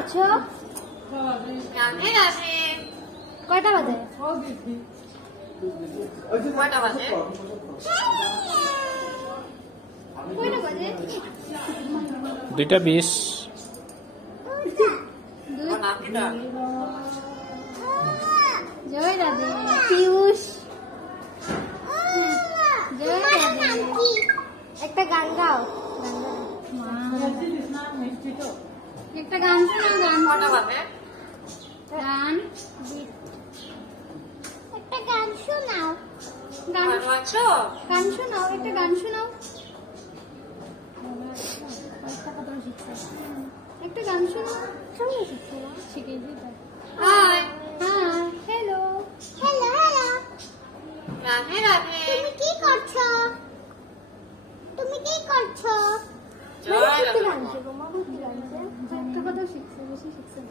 করছো? রাধে রাধে। কয়টা বাজে? কয়টা বাজে? কয়টা বাজে? 2:20। জয় রাধে পিয়ুষ। জয় রাধে। একটা গান গাও। একটা গান শোনাও। কটা বাজে? গান একটা গান শোনাও। গান আছো? গান শোনাও। একটা গান শোনাও। একটা গান শোনাও। শিখেছি তো। হাই। হ্যাঁ hello hello hello. Radhe Radhe. তুমি কি করছো? তুমি কি করছো? জয় একটা রাধে। গান শেখো। মা কি গান শেখো? একটা কথা শিখছে, বেশি শিখছে না।